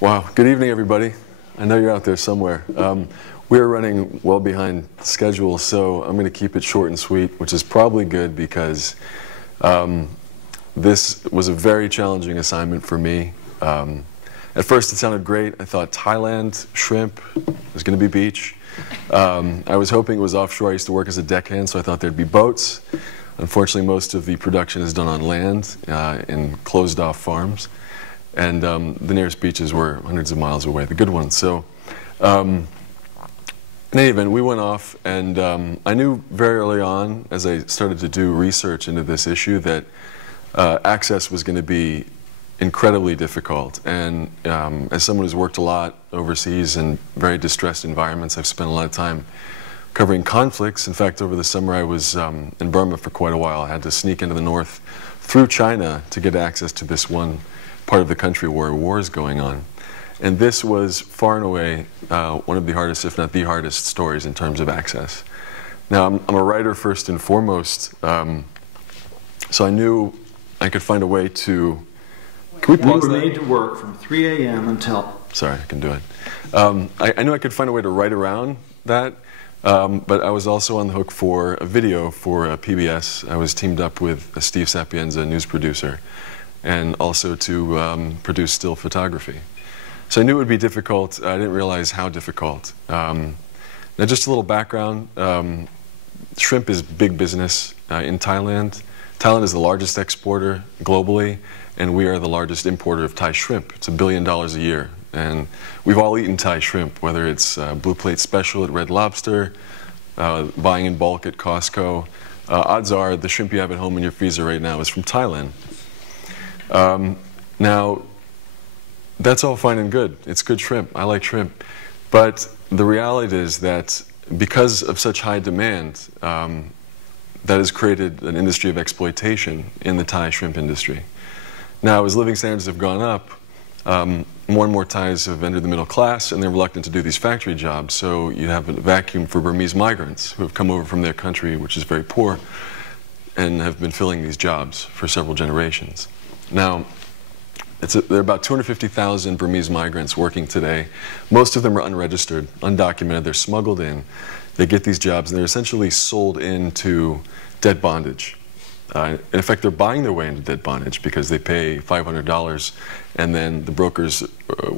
Wow, good evening everybody. I know you're out there somewhere. We're running well behind schedule, so I'm going to keep it short and sweet, which is probably good because this was a very challenging assignment for me. At first it sounded great. I thought Thailand, shrimp, there's going to be beach. I was hoping it was offshore. I used to work as a deckhand, so I thought there'd be boats. Unfortunately, most of the production is done on land in closed-off farms. And the nearest beaches were hundreds of miles away, the good ones. So in any event, we went off, and I knew very early on, as I started to do research into this issue, that access was going to be incredibly difficult. And as someone who's worked a lot overseas in very distressed environments, I've spent a lot of time covering conflicts. In fact, over the summer I was in Burma for quite a while. I had to sneak into the north through China to get access to this one part of the country where a war is going on. And this was far and away one of the hardest, if not the hardest, stories in terms of access. Now, I'm a writer first and foremost, so I knew I could find a way to... Can we pause that? We were made to work from 3 a.m. until... Sorry, I can do it. I knew I could find a way to write around that, but I was also on the hook for a video for PBS. I was teamed up with Steve Sapienza, a news producer, and also to produce still photography. So I knew it would be difficult. I didn't realize how difficult. Now just a little background. Shrimp is big business in Thailand. Thailand is the largest exporter globally, and we are the largest importer of Thai shrimp. It's $1 billion a year. And we've all eaten Thai shrimp, whether it's Blue Plate Special at Red Lobster, buying in bulk at Costco. Odds are the shrimp you have at home in your freezer right now is from Thailand. Now, that's all fine and good. It's good shrimp. I like shrimp. But the reality is that because of such high demand, that has created an industry of exploitation in the Thai shrimp industry. Now, as living standards have gone up, more and more Thais have entered the middle class, and they're reluctant to do these factory jobs. So you have a vacuum for Burmese migrants who have come over from their country, which is very poor, and have been filling these jobs for several generations. Now, there are about 250,000 Burmese migrants working today. Most of them are unregistered, undocumented. They're smuggled in. They get these jobs, and they're essentially sold into debt bondage. In effect, they're buying their way into debt bondage because they pay $500, and then the brokers,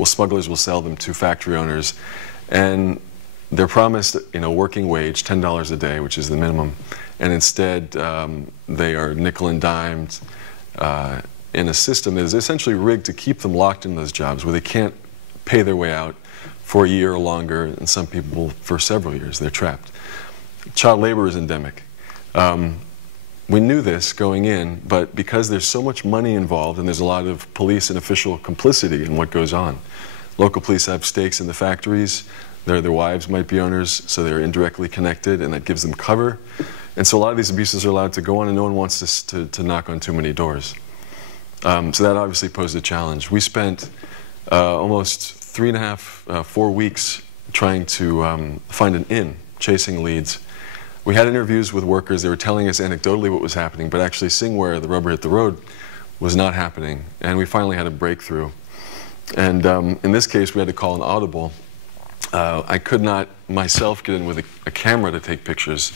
smugglers will sell them to factory owners, and they're promised, working wage, $10 a day, which is the minimum, and instead they are nickel and dimed in a system that is essentially rigged to keep them locked in those jobs where they can't pay their way out for a year or longer, and some people for several years. They're trapped. Child labor is endemic. We knew this going in, but because there's so much money involved and there's a lot of police and official complicity in what goes on. Local police have stakes in the factories. Their wives might be owners, so they're indirectly connected, and that gives them cover. And so a lot of these abuses are allowed to go on, and no one wants to knock on too many doors. So that obviously posed a challenge. We spent almost 3.5, 4 weeks trying to find an inn, chasing leads. We had interviews with workers. They were telling us anecdotally what was happening, but actually seeing where the rubber hit the road was not happening. And we finally had a breakthrough. And in this case, we had to call an audible. I could not myself get in with a camera to take pictures.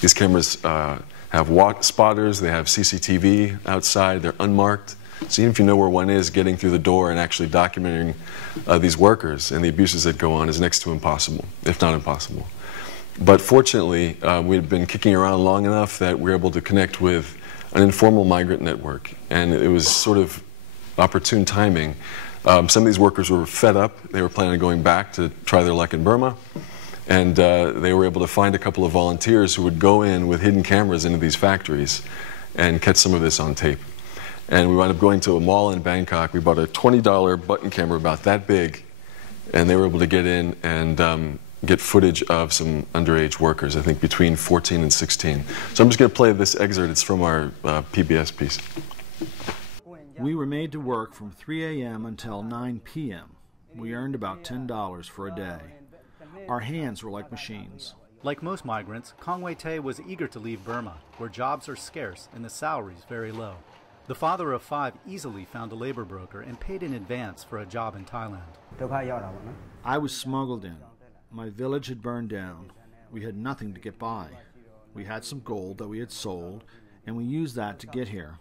These cameras have spotters, they have CCTV outside, they're unmarked. So even if you know where one is, getting through the door and actually documenting these workers and the abuses that go on is next to impossible, if not impossible. But fortunately, we had been kicking around long enough that we were able to connect with an informal migrant network. And it was sort of opportune timing. Some of these workers were fed up. They were planning on going back to try their luck in Burma. And they were able to find a couple of volunteers who would go in with hidden cameras into these factories and catch some of this on tape. And we wound up going to a mall in Bangkok. We bought a $20 button camera about that big, and they were able to get in and get footage of some underage workers, I think between 14 and 16. So I'm just going to play this excerpt. It's from our PBS piece. We were made to work from 3 a.m. until 9 p.m. We earned about $10 for a day. Our hands were like machines. Like most migrants, Kong Wei Tae was eager to leave Burma, where jobs are scarce and the salaries very low. The father of 5 easily found a labor broker and paid in advance for a job in Thailand. I was smuggled in. My village had burned down. We had nothing to get by. We had some gold that we had sold, and we used that to get here.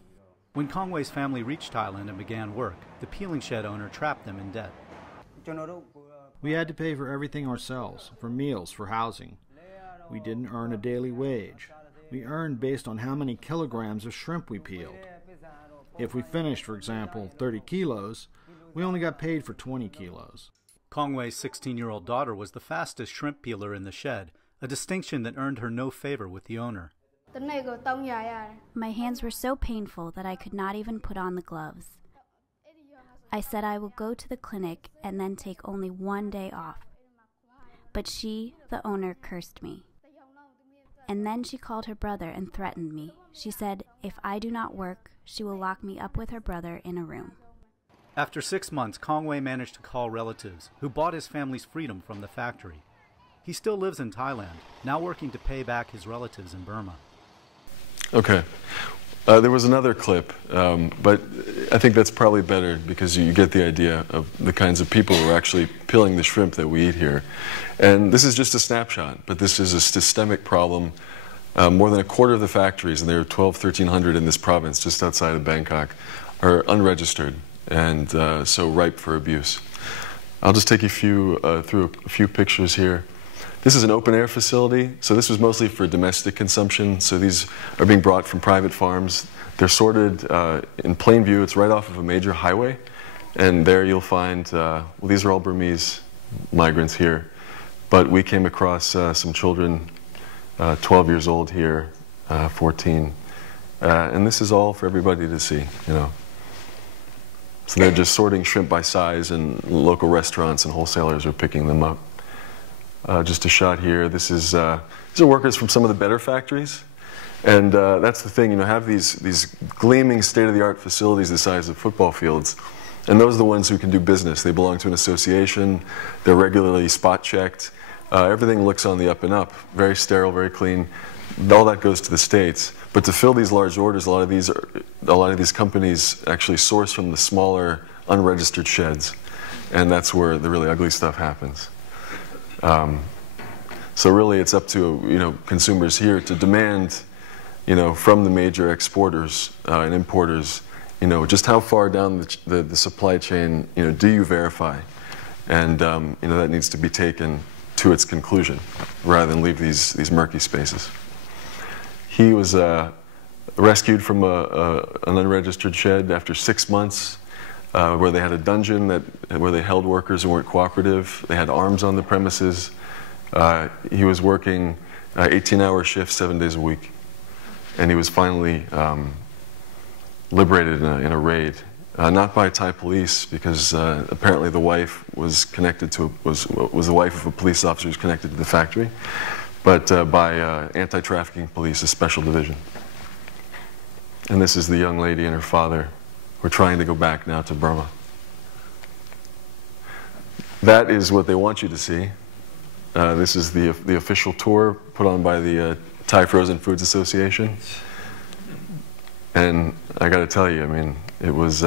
When Kongwei's family reached Thailand and began work, the peeling shed owner trapped them in debt. We had to pay for everything ourselves, for meals, for housing. We didn't earn a daily wage. We earned based on how many kilograms of shrimp we peeled. If we finished, for example, 30 kilos, we only got paid for 20 kilos. Kongwei's 16-year-old daughter was the fastest shrimp peeler in the shed, a distinction that earned her no favor with the owner. My hands were so painful that I could not even put on the gloves. I said I will go to the clinic and then take only one day off. But she, the owner, cursed me. And then she called her brother and threatened me. She said, if I do not work, she will lock me up with her brother in a room. After 6 months, Kongwei managed to call relatives who bought his family's freedom from the factory. He still lives in Thailand, now working to pay back his relatives in Burma. Okay. There was another clip, but I think that's probably better because you get the idea of the kinds of people who are actually peeling the shrimp that we eat here. And this is just a snapshot, but this is a systemic problem. More than a quarter of the factories, and there are 1,300 in this province just outside of Bangkok, are unregistered and so ripe for abuse. I'll just take you through a few pictures here. This is an open-air facility, so this was mostly for domestic consumption. So these are being brought from private farms. They're sorted in plain view. It's right off of a major highway. And there you'll find, well, these are all Burmese migrants here. But we came across some children, 12 years old here, 14. And this is all for everybody to see, you know. So they're just sorting shrimp by size, and local restaurants and wholesalers are picking them up. Just a shot here. These are workers from some of the better factories, and that's the thing. You know, have these gleaming state-of-the-art facilities the size of football fields, and those are the ones who can do business. They belong to an association. They're regularly spot checked. Everything looks on the up and up. Very sterile, very clean. All that goes to the States. But to fill these large orders, a lot of these companies actually source from the smaller, unregistered sheds, and that's where the really ugly stuff happens. So really, it's up to consumers here to demand, from the major exporters and importers, just how far down the supply chain, do you verify, and that needs to be taken to its conclusion, rather than leave these murky spaces. He was rescued from an unregistered shed after 6 months. Where they had a dungeon where they held workers who weren't cooperative. They had arms on the premises. He was working 18-hour shifts 7 days a week, and he was finally liberated in a raid, not by Thai police, because apparently the wife was connected to was the wife of a police officer who's connected to the factory, but by anti-trafficking police, a special division. And this is the young lady and her father. We're trying to go back now to Burma. That is what they want you to see. This is the official tour put on by the Thai Frozen Foods Association. And I got to tell you, I mean, it was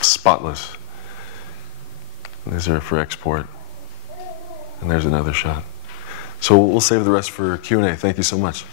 spotless. These are for export. And there's another shot. So we'll save the rest for Q&A. Thank you so much.